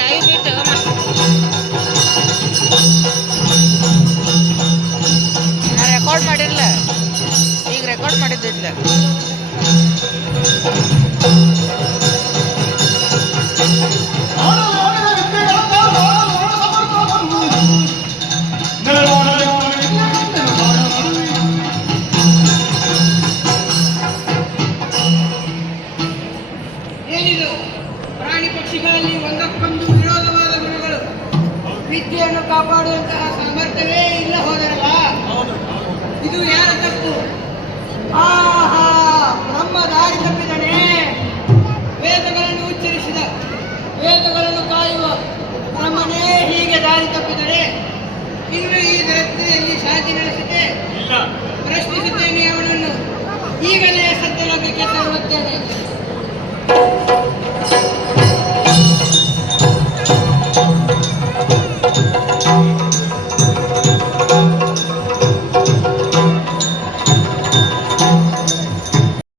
Live ಬಿಟ್ಟು ನಾ record ಮಾಡಿರಲ್ಲ, ಈಗ ರೆಕಾರ್ಡ್ ಮಾಡಿದ್ದಿಲ್ಲ. ಏನಿದು ಪ್ರಾಣಿ ಪಕ್ಷಿಗಳಲ್ಲಿ ಒಂದಕ್ಕೊಂದು ವಿರೋಧವಾದ ಗುಣಗಳು. ವಿದ್ಯೆಯನ್ನು ಕಾಪಾಡುವಂತಹ ಸಾಮರ್ಥ್ಯವೇ ಇಲ್ಲ ಹೋದರಲ್ಲ. ಇದು ಯಾರ ತಪ್ಪು? ಆ